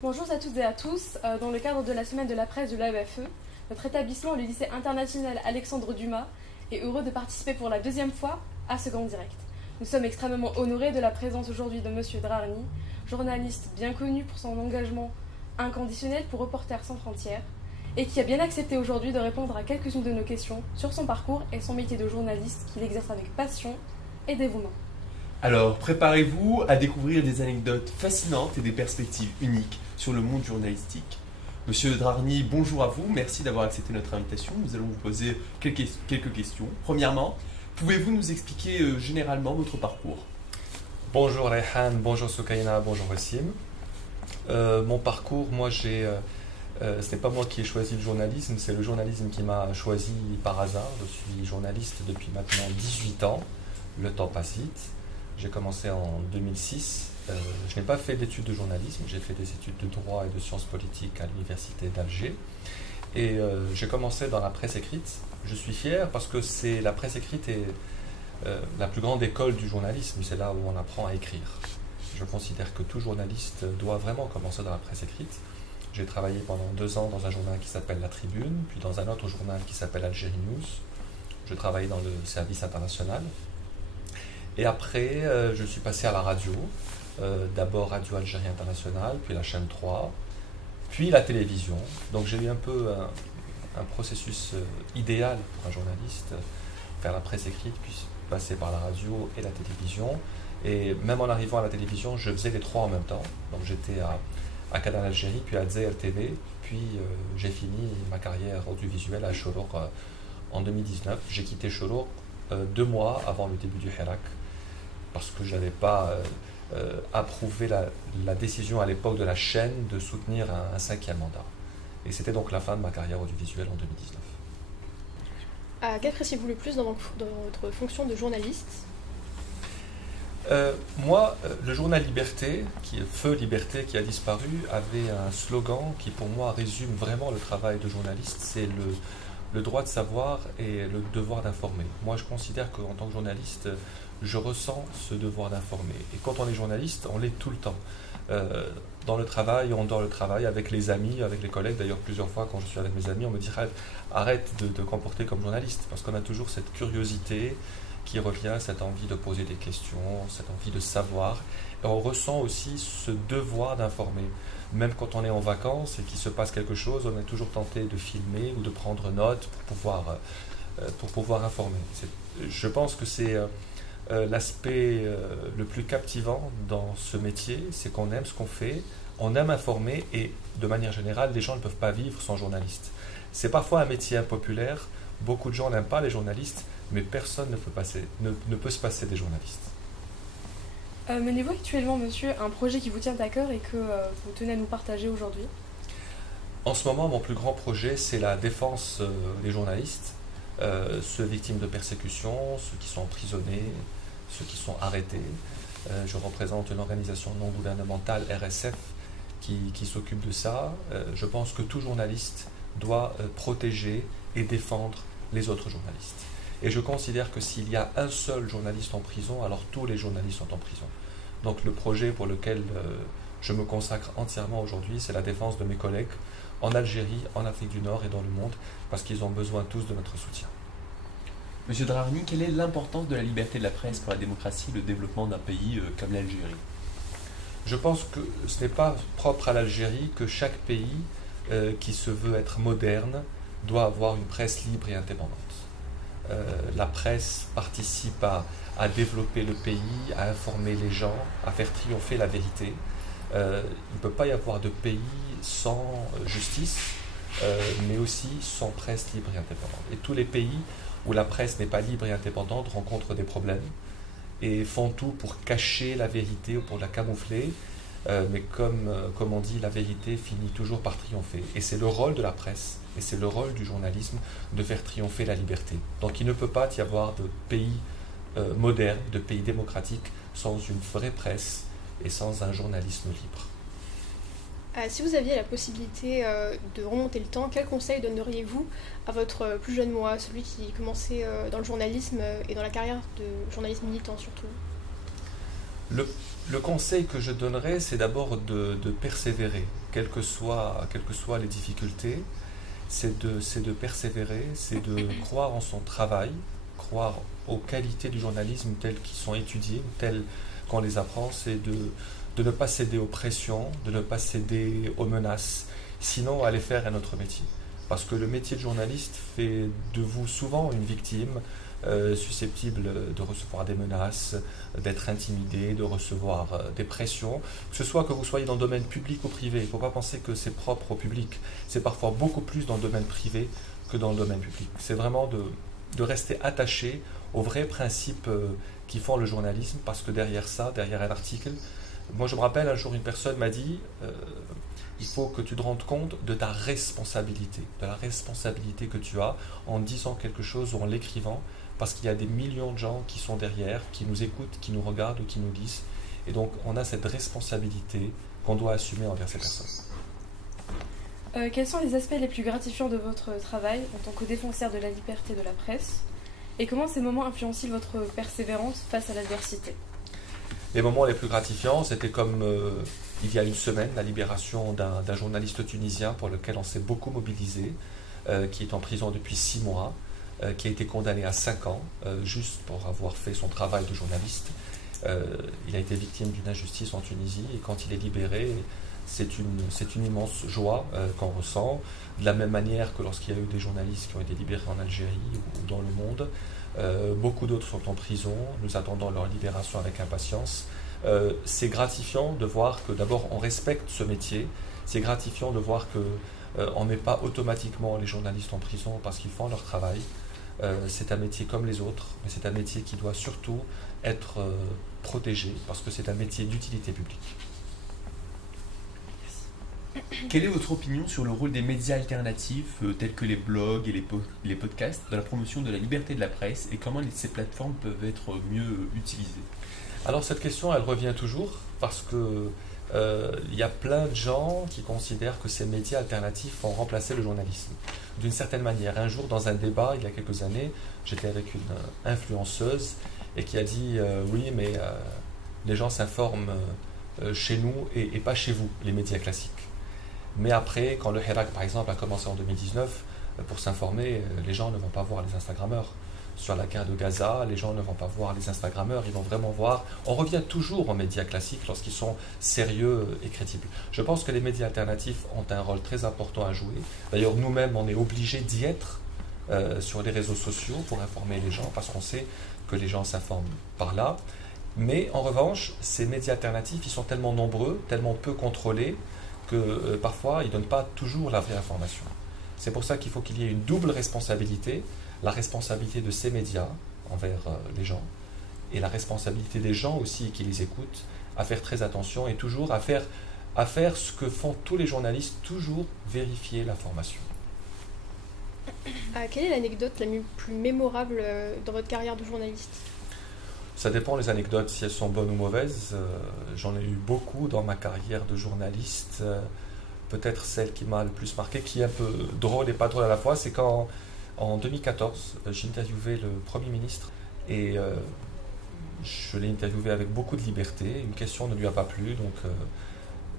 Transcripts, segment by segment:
Bonjour à toutes et à tous. Dans le cadre de la semaine de la presse de l'AEFE, notre établissement, le lycée international Alexandre Dumas, est heureux de participer pour la deuxième fois à ce grand direct. Nous sommes extrêmement honorés de la présence aujourd'hui de Monsieur Drarni, journaliste bien connu pour son engagement inconditionnel pour Reporters sans frontières, et qui a bien accepté aujourd'hui de répondre à quelques-unes de nos questions sur son parcours et son métier de journaliste qu'il exerce avec passion et dévouement. Alors, préparez-vous à découvrir des anecdotes fascinantes et des perspectives uniques sur le monde journalistique. Monsieur Drarni, bonjour à vous, merci d'avoir accepté notre invitation. Nous allons vous poser quelques questions. Premièrement, pouvez-vous nous expliquer généralement votre parcours? Bonjour Rehan, bonjour Soukaina, bonjour Wassim. Mon parcours, ce n'est pas moi qui ai choisi le journalisme, c'est le journalisme qui m'a choisi par hasard. Je suis journaliste depuis maintenant 18 ans, le temps passe vite. J'ai commencé en 2006. Je n'ai pas fait d'études de journalisme, j'ai fait des études de droit et de sciences politiques à l'université d'Alger. Et j'ai commencé dans la presse écrite. Je suis fier parce que la presse écrite est la plus grande école du journalisme. C'est là où on apprend à écrire. Je considère que tout journaliste doit vraiment commencer dans la presse écrite. J'ai travaillé pendant 2 ans dans un journal qui s'appelle La Tribune, puis dans un autre journal qui s'appelle Algérie News. Je travaillais dans le service international. Et après, je suis passé à la radio, d'abord Radio Algérie Internationale, puis la chaîne 3, puis la télévision. Donc j'ai eu un peu un processus idéal pour un journaliste, faire la presse écrite, puis passer par la radio et la télévision. Et même en arrivant à la télévision, je faisais les trois en même temps. Donc j'étais à Canal Algérie, puis à Dzeir TV, puis j'ai fini ma carrière audiovisuelle à Chorour en 2019. J'ai quitté Chorour 2 mois avant le début du Hirak, parce que je n'avais pas approuvé la décision à l'époque de la chaîne de soutenir un 5e mandat. Et c'était donc la fin de ma carrière audiovisuelle en 2019. Qu'appréciez-vous le plus dans votre fonction de journaliste ? Moi, le journal Liberté, qui est Feu Liberté, qui a disparu, avait un slogan qui pour moi résume vraiment le travail de journaliste, c'est le droit de savoir et le devoir d'informer. Moi, je considère qu'en tant que journaliste, je ressens ce devoir d'informer. Et quand on est journaliste, on l'est tout le temps. Dans le travail, on dort le travail, avec les amis, avec les collègues. D'ailleurs, plusieurs fois, quand je suis avec mes amis, on me dit « Arrête de te comporter comme journaliste », parce qu'on a toujours cette curiosité qui revient, cette envie de poser des questions, cette envie de savoir. Et on ressent aussi ce devoir d'informer. Même quand on est en vacances et qu'il se passe quelque chose, on est toujours tenté de filmer ou de prendre note pour pouvoir informer. Je pense que c'est l'aspect le plus captivant dans ce métier, c'est qu'on aime ce qu'on fait, on aime informer et de manière générale, les gens ne peuvent pas vivre sans journalistes. C'est parfois un métier impopulaire, beaucoup de gens n'aiment pas les journalistes, mais personne ne peut se passer des journalistes. Menez-vous actuellement, monsieur, un projet qui vous tient à cœur et que vous tenez à nous partager aujourd'hui? En ce moment, mon plus grand projet, c'est la défense des journalistes, ceux victimes de persécutions, ceux qui sont emprisonnés, ceux qui sont arrêtés. Je représente une organisation non gouvernementale, RSF, qui s'occupe de ça. Je pense que tout journaliste doit protéger et défendre les autres journalistes. Et je considère que s'il y a un seul journaliste en prison, alors tous les journalistes sont en prison. Donc le projet pour lequel je me consacre entièrement aujourd'hui, c'est la défense de mes collègues en Algérie, en Afrique du Nord et dans le monde, parce qu'ils ont besoin tous de notre soutien. Monsieur Drarni, quelle est l'importance de la liberté de la presse pour la démocratie et le développement d'un pays comme l'Algérie? Je pense que ce n'est pas propre à l'Algérie que chaque pays qui se veut être moderne doit avoir une presse libre et indépendante. La presse participe à développer le pays, à informer les gens, à faire triompher la vérité. Il ne peut pas y avoir de pays sans justice, mais aussi sans presse libre et indépendante. Et tous les pays où la presse n'est pas libre et indépendante rencontrent des problèmes et font tout pour cacher la vérité ou pour la camoufler. Mais comme on dit, la vérité finit toujours par triompher. Et c'est le rôle de la presse, et c'est le rôle du journalisme de faire triompher la liberté. Donc il ne peut pas y avoir de pays moderne, de pays démocratique, sans une vraie presse et sans un journalisme libre. Si vous aviez la possibilité de remonter le temps, quel conseil donneriez-vous à votre plus jeune moi, celui qui commençait dans le journalisme et dans la carrière de journaliste militant surtout? Le conseil que je donnerais, c'est d'abord de persévérer, quelles que soient les difficultés. C'est de persévérer, c'est de croire en son travail, croire aux qualités du journalisme telles qu'ils sont étudiées, telles qu'on les apprend, c'est de ne pas céder aux pressions, de ne pas céder aux menaces, sinon aller faire un autre métier. Parce que le métier de journaliste fait de vous souvent une victime susceptible de recevoir des menaces, d'être intimidé, de recevoir des pressions, que ce soit que vous soyez dans le domaine public ou privé. Il ne faut pas penser que c'est propre au public, c'est parfois beaucoup plus dans le domaine privé que dans le domaine public. C'est vraiment de rester attaché aux vrais principes qui font le journalisme, parce que derrière ça, derrière un article, moi je me rappelle un jour une personne m'a dit il faut que tu te rendes compte de ta responsabilité, de la responsabilité que tu as en disant quelque chose ou en l'écrivant, parce qu'il y a des millions de gens qui sont derrière, qui nous écoutent, qui nous regardent ou qui nous lisent. Et donc on a cette responsabilité qu'on doit assumer envers ces personnes. Quels sont les aspects les plus gratifiants de votre travail en tant que défenseur de la liberté de la presse? Et comment ces moments influencent-ils votre persévérance face à l'adversité? Les moments les plus gratifiants, c'était comme il y a une semaine, la libération d'un journaliste tunisien pour lequel on s'est beaucoup mobilisé, qui est en prison depuis 6 mois, qui a été condamné à 5 ans, juste pour avoir fait son travail de journaliste. Il a été victime d'une injustice en Tunisie, et quand il est libéré, c'est une immense joie qu'on ressent, de la même manière que lorsqu'il y a eu des journalistes qui ont été libérés en Algérie ou dans le monde. Beaucoup d'autres sont en prison, nous attendons leur libération avec impatience. C'est gratifiant de voir que d'abord on respecte ce métier, c'est gratifiant de voir qu'on ne met pas automatiquement les journalistes en prison parce qu'ils font leur travail. C'est un métier comme les autres, mais c'est un métier qui doit surtout être protégé parce que c'est un métier d'utilité publique. Quelle est votre opinion sur le rôle des médias alternatifs tels que les blogs et les podcasts dans la promotion de la liberté de la presse, et comment ces plateformes peuvent être mieux utilisées? Alors cette question, elle revient toujours parce que y a plein de gens qui considèrent que ces médias alternatifs ont remplacé le journalisme. D'une certaine manière, un jour dans un débat, il y a quelques années, j'étais avec une influenceuse et qui a dit oui, mais les gens s'informent chez nous et pas chez vous, les médias classiques. Mais après, quand le Hirak, par exemple, a commencé en 2019, pour s'informer, les gens ne vont pas voir les Instagrammeurs. Sur la guerre de Gaza, les gens ne vont pas voir les Instagrammeurs, ils vont vraiment voir... On revient toujours aux médias classiques lorsqu'ils sont sérieux et crédibles. Je pense que les médias alternatifs ont un rôle très important à jouer. D'ailleurs, nous-mêmes, on est obligés d'y être sur les réseaux sociaux pour informer les gens, parce qu'on sait que les gens s'informent par là. Mais en revanche, ces médias alternatifs, ils sont tellement nombreux, tellement peu contrôlés, que parfois, ils ne donnent pas toujours la vraie information. C'est pour ça qu'il faut qu'il y ait une double responsabilité, la responsabilité de ces médias envers les gens, et la responsabilité des gens aussi qui les écoutent, à faire très attention et toujours à faire ce que font tous les journalistes, toujours vérifier l'information. Quelle est l'anecdote la plus mémorable dans votre carrière de journaliste? Ça dépend les anecdotes, si elles sont bonnes ou mauvaises. J'en ai eu beaucoup dans ma carrière de journaliste. Peut-être celle qui m'a le plus marqué, qui est un peu drôle et pas drôle à la fois, c'est quand en 2014, j'ai interviewé le Premier ministre et je l'ai interviewé avec beaucoup de liberté. Une question ne lui a pas plu, donc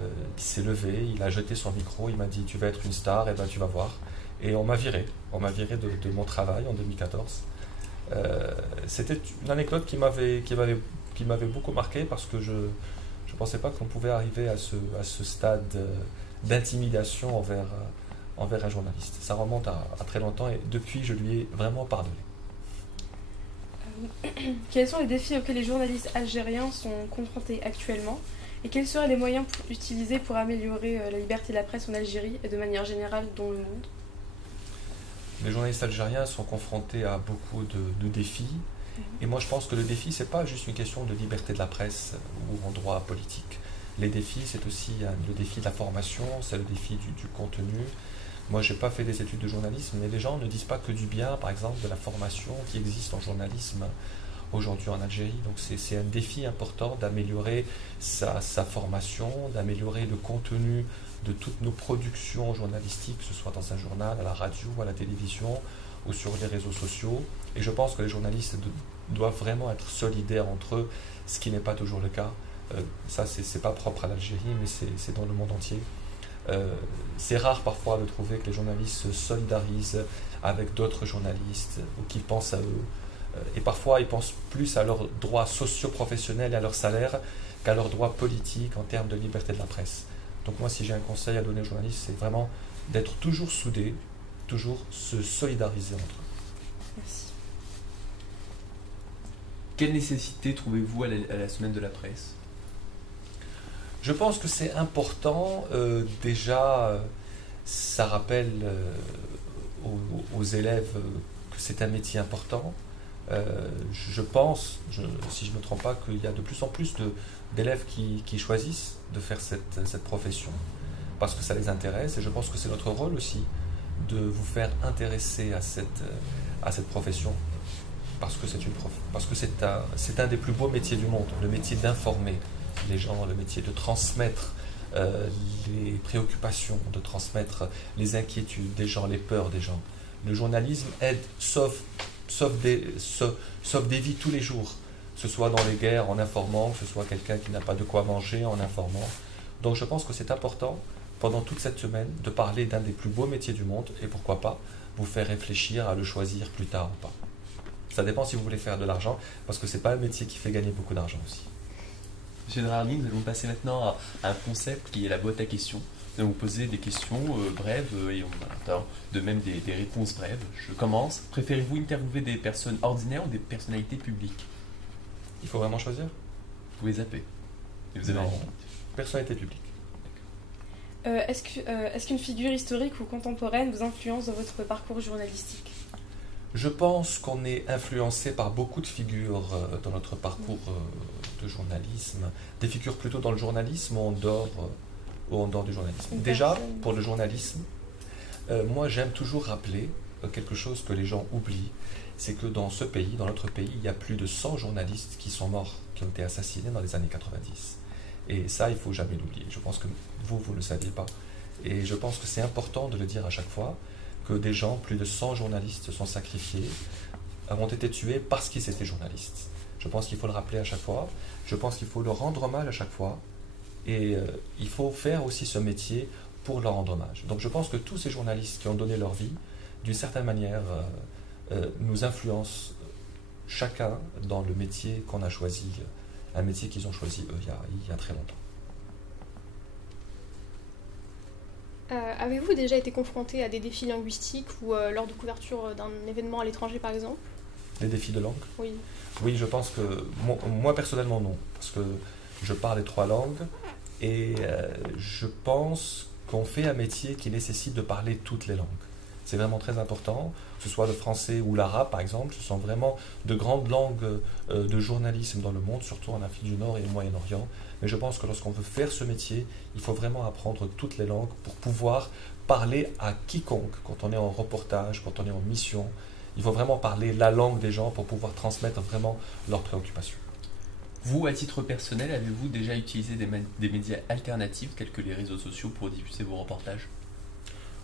il s'est levé, il a jeté son micro, il m'a dit « Tu vas être une star, et ben tu vas voir ». Et on m'a viré de mon travail en 2014. C'était une anecdote qui m'avait beaucoup marqué parce que je ne pensais pas qu'on pouvait arriver à ce stade d'intimidation envers un journaliste. Ça remonte à très longtemps et depuis je lui ai vraiment pardonné. Quels sont les défis auxquels les journalistes algériens sont confrontés actuellement et quels seraient les moyens utilisés pour améliorer la liberté de la presse en Algérie et de manière générale dans le monde? Les journalistes algériens sont confrontés à beaucoup de défis. Et moi, je pense que le défi, ce n'est pas juste une question de liberté de la presse ou en droit politique. Les défis, c'est aussi le défi de la formation, c'est le défi du contenu. Moi, je n'ai pas fait des études de journalisme, mais les gens ne disent pas que du bien, par exemple, de la formation qui existe en journalisme aujourd'hui en Algérie. Donc, c'est un défi important d'améliorer sa formation, d'améliorer le contenu de toutes nos productions journalistiques, que ce soit dans un journal, à la radio, à la télévision ou sur les réseaux sociaux. Et je pense que les journalistes doivent vraiment être solidaires entre eux, ce qui n'est pas toujours le cas. Ça, c'est pas propre à l'Algérie, mais c'est dans le monde entier. C'est rare parfois de trouver que les journalistes se solidarisent avec d'autres journalistes ou qu'ils pensent à eux. Et parfois, ils pensent plus à leurs droits socio-professionnels et à leur salaire qu'à leurs droits politiques en termes de liberté de la presse. Donc moi, si j'ai un conseil à donner aux journalistes, c'est vraiment d'être toujours soudés, toujours se solidariser entre eux. Merci. Quelle nécessité trouvez-vous à la semaine de la presse? Je pense que c'est important. Déjà, ça rappelle aux élèves que c'est un métier important. Je pense, si je ne me trompe pas, qu'il y a de plus en plus d'élèves qui choisissent de faire cette profession parce que ça les intéresse, et je pense que c'est notre rôle aussi de vous faire intéresser à cette profession parce que c'est un des plus beaux métiers du monde, le métier d'informer les gens, le métier de transmettre les préoccupations, de transmettre les inquiétudes des gens, les peurs des gens. Le journalisme aide, sauve des vies tous les jours, que ce soit dans les guerres en informant, que ce soit quelqu'un qui n'a pas de quoi manger en informant. Donc je pense que c'est important, pendant toute cette semaine, de parler d'un des plus beaux métiers du monde et pourquoi pas vous faire réfléchir à le choisir plus tard ou pas. Ça dépend si vous voulez faire de l'argent, parce que ce n'est pas un métier qui fait gagner beaucoup d'argent aussi. Monsieur Drarni, nous allons passer maintenant à un concept qui est la boîte à questions. Nous allons vous poser des questions brèves et on a de même des réponses brèves. Je commence. Préférez-vous interviewer des personnes ordinaires ou des personnalités publiques? Il faut vraiment choisir? Vous pouvez zapper. Et vous avez Non. une minute. Personnalité publique. Est-ce qu'une figure historique ou contemporaine vous influence dans votre parcours journalistique? Je pense qu'on est influencé par beaucoup de figures dans notre parcours de journalisme. Des figures plutôt dans le journalisme ou en dehors du journalisme. Une Déjà, personne. pour le journalisme, moi j'aime toujours rappeler quelque chose que les gens oublient. C'est que dans ce pays, dans notre pays, il y a plus de 100 journalistes qui sont morts, qui ont été assassinés dans les années 90. Et ça, il ne faut jamais l'oublier. Je pense que vous ne le saviez pas. Et je pense que c'est important de le dire à chaque fois, que des gens, plus de 100 journalistes se sont sacrifiés, ont été tués parce qu'ils étaient journalistes. Je pense qu'il faut le rappeler à chaque fois. Je pense qu'il faut leur rendre hommage à chaque fois. Et il faut faire aussi ce métier pour leur rendre hommage. Donc je pense que tous ces journalistes qui ont donné leur vie, d'une certaine manière, nous influencent chacun dans le métier qu'on a choisi, un métier qu'ils ont choisi eux il y a très longtemps. Avez-vous déjà été confronté à des défis linguistiques ou lors de couverture d'un événement à l'étranger par exemple? Les défis de langue? Oui. Oui, je pense que moi personnellement non, parce que je parle les 3 langues et je pense qu'on fait un métier qui nécessite de parler toutes les langues. C'est vraiment très important, que ce soit le français ou l'arabe par exemple, ce sont vraiment de grandes langues de journalisme dans le monde, surtout en Afrique du Nord et au Moyen-Orient. Mais je pense que lorsqu'on veut faire ce métier, il faut vraiment apprendre toutes les langues pour pouvoir parler à quiconque, quand on est en reportage, quand on est en mission. Il faut vraiment parler la langue des gens pour pouvoir transmettre vraiment leurs préoccupations. Vous, à titre personnel, avez-vous déjà utilisé des médias alternatifs tels que les réseaux sociaux pour diffuser vos reportages?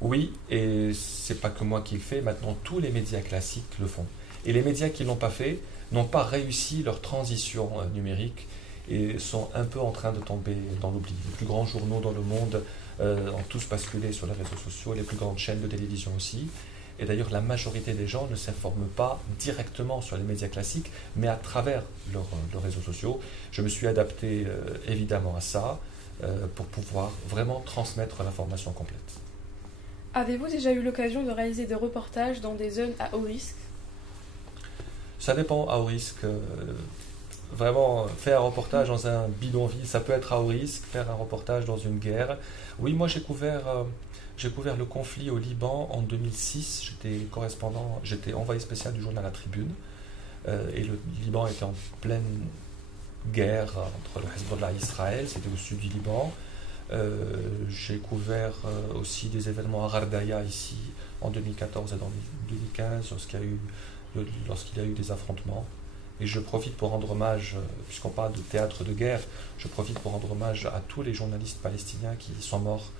Oui, et c'est pas que moi qui le fais, maintenant tous les médias classiques le font. Et les médias qui ne l'ont pas fait n'ont pas réussi leur transition numérique et sont un peu en train de tomber dans l'oubli. Les plus grands journaux dans le monde ont tous basculé sur les réseaux sociaux, les plus grandes chaînes de télévision aussi. Et d'ailleurs, la majorité des gens ne s'informent pas directement sur les médias classiques, mais à travers leurs réseaux sociaux. Je me suis adapté évidemment à ça pour pouvoir vraiment transmettre l'information complète. Avez-vous déjà eu l'occasion de réaliser des reportages dans des zones à haut risque? Ça dépend à haut risque. Vraiment, faire un reportage dans un bidonville, ça peut être à haut risque. Faire un reportage dans une guerre. Oui, moi j'ai couvert le conflit au Liban en 2006. J'étais correspondant, j'étais envoyé spécial du journal La Tribune. Et le Liban était en pleine guerre entre le Hezbollah et Israël. C'était au sud du Liban. J'ai couvert aussi des événements à Ghardaya ici en 2014 et en 2015 lorsqu'il y a eu des affrontements. Et je profite pour rendre hommage, puisqu'on parle de théâtre de guerre, je profite pour rendre hommage à tous les journalistes palestiniens qui sont morts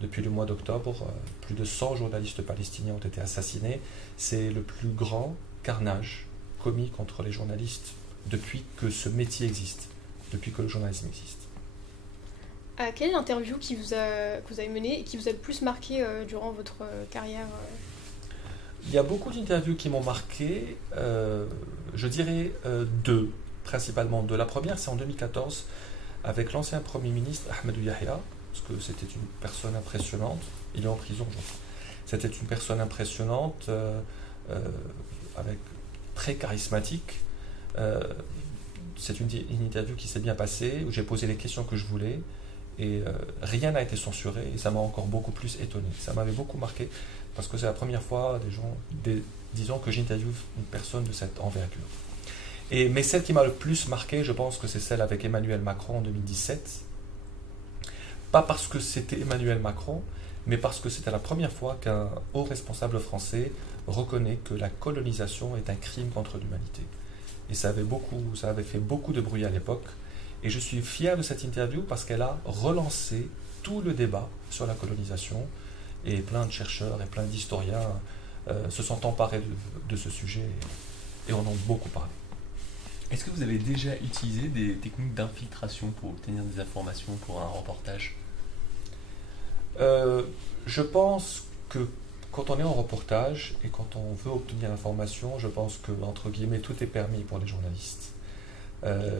depuis le mois d'octobre. Plus de 100 journalistes palestiniens ont été assassinés. C'est le plus grand carnage commis contre les journalistes depuis que ce métier existe. depuis que le journalisme existe. Quelle est l'interview que vous avez menée et qui vous a le plus marqué durant votre carrière Il y a beaucoup d'interviews qui m'ont marqué, je dirais deux, principalement deux. La première, c'est en 2014, avec l'ancien Premier ministre Ahmadou Yahya, parce que c'était une personne impressionnante. Il est en prison aujourd'hui. C'était une personne impressionnante, avec très charismatique. C'est une interview qui s'est bien passée, où j'ai posé les questions que je voulais, et rien n'a été censuré, et ça m'a encore beaucoup plus étonné. Ça m'avait beaucoup marqué, parce que c'est la première fois, disons, que j'interviewe une personne de cette envergure. Mais celle qui m'a le plus marqué, je pense que c'est celle avec Emmanuel Macron en 2017. Pas parce que c'était Emmanuel Macron, mais parce que c'était la première fois qu'un haut responsable français reconnaît que la colonisation est un crime contre l'humanité. Et ça avait fait beaucoup de bruit à l'époque. Et je suis fier de cette interview parce qu'elle a relancé tout le débat sur la colonisation. Et plein de chercheurs et plein d'historiens se sont emparés de ce sujet et en ont beaucoup parlé. Est-ce que vous avez déjà utilisé des techniques d'infiltration pour obtenir des informations pour un reportage ? Je pense que quand on est en reportage et quand on veut obtenir l'information, je pense que, entre guillemets, tout est permis pour les journalistes.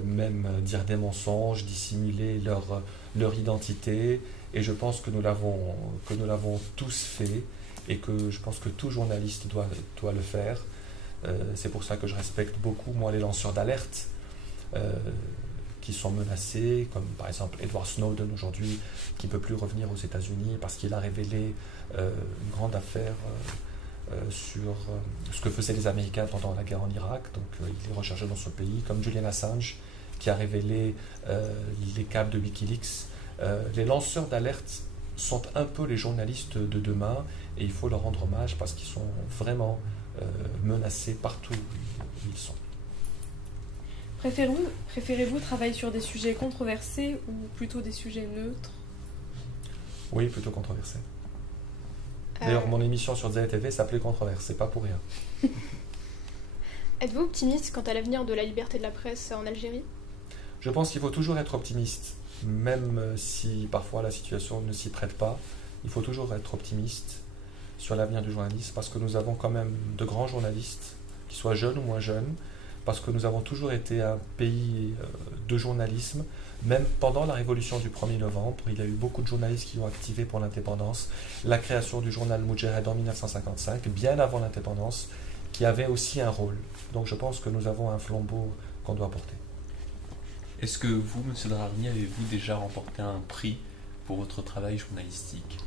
Même dire des mensonges, dissimuler leur identité. Et je pense que nous l'avons tous fait et que je pense que tout journaliste doit le faire. C'est pour ça que je respecte beaucoup, moi, les lanceurs d'alerte qui sont menacés, comme par exemple Edward Snowden aujourd'hui, qui ne peut plus revenir aux États-Unis parce qu'il a révélé une grande affaire sur ce que faisaient les Américains pendant la guerre en Irak. Donc il est recherché dans ce pays, comme Julian Assange, qui a révélé les câbles de Wikileaks. Les lanceurs d'alerte sont un peu les journalistes de demain et il faut leur rendre hommage parce qu'ils sont vraiment menacés partout où ils sont. Préférez-vous travailler sur des sujets controversés ou plutôt des sujets neutres ? Oui, plutôt controversés. D'ailleurs, mon émission sur ZTV s'appelait Controverse, c'est pas pour rien. Êtes-vous optimiste quant à l'avenir de la liberté de la presse en Algérie ? Je pense qu'il faut toujours être optimiste, même si parfois la situation ne s'y prête pas. Il faut toujours être optimiste sur l'avenir du journalisme parce que nous avons quand même de grands journalistes, qu'ils soient jeunes ou moins jeunes, parce que nous avons toujours été un pays de journalisme. Même pendant la révolution du 1er novembre, il y a eu beaucoup de journalistes qui ont activé pour l'indépendance. La création du journal Moudjahid en 1955, bien avant l'indépendance, qui avait aussi un rôle. Donc je pense que nous avons un flambeau qu'on doit porter. Est-ce que vous, M. Draghni, avez-vous déjà remporté un prix pour votre travail journalistique ?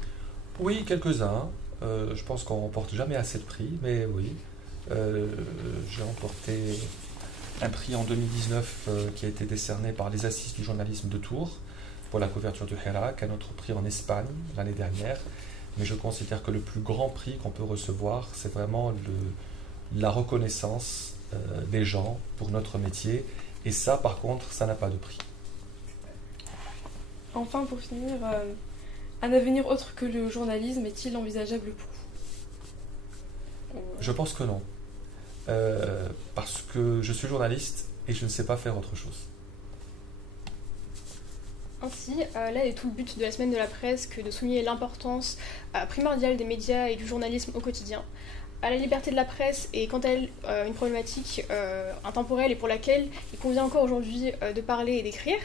Oui, quelques-uns. Je pense qu'on ne remporte jamais assez de prix, mais oui. J'ai remporté un prix en 2019 qui a été décerné par les Assises du journalisme de Tours pour la couverture du Hirak, un autre prix en Espagne l'année dernière. Mais je considère que le plus grand prix qu'on peut recevoir, c'est vraiment la reconnaissance des gens pour notre métier. Et ça, par contre, ça n'a pas de prix. Enfin, pour finir, un avenir autre que le journalisme est-il envisageable pour vous ? Je pense que non. Parce que je suis journaliste et je ne sais pas faire autre chose. Ainsi, là est tout le but de la semaine de la presse que de souligner l'importance primordiale des médias et du journalisme au quotidien. La liberté de la presse est quant à elle une problématique intemporelle et pour laquelle il convient encore aujourd'hui de parler et d'écrire.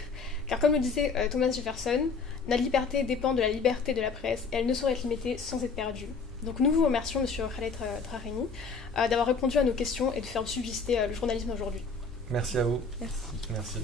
Car comme le disait Thomas Jefferson, notre liberté dépend de la liberté de la presse et elle ne saurait être limitée sans être perdue. Donc nous vous remercions, M. Khaled Draghni, d'avoir répondu à nos questions et de faire subsister le journalisme aujourd'hui. Merci à vous. Merci. Merci.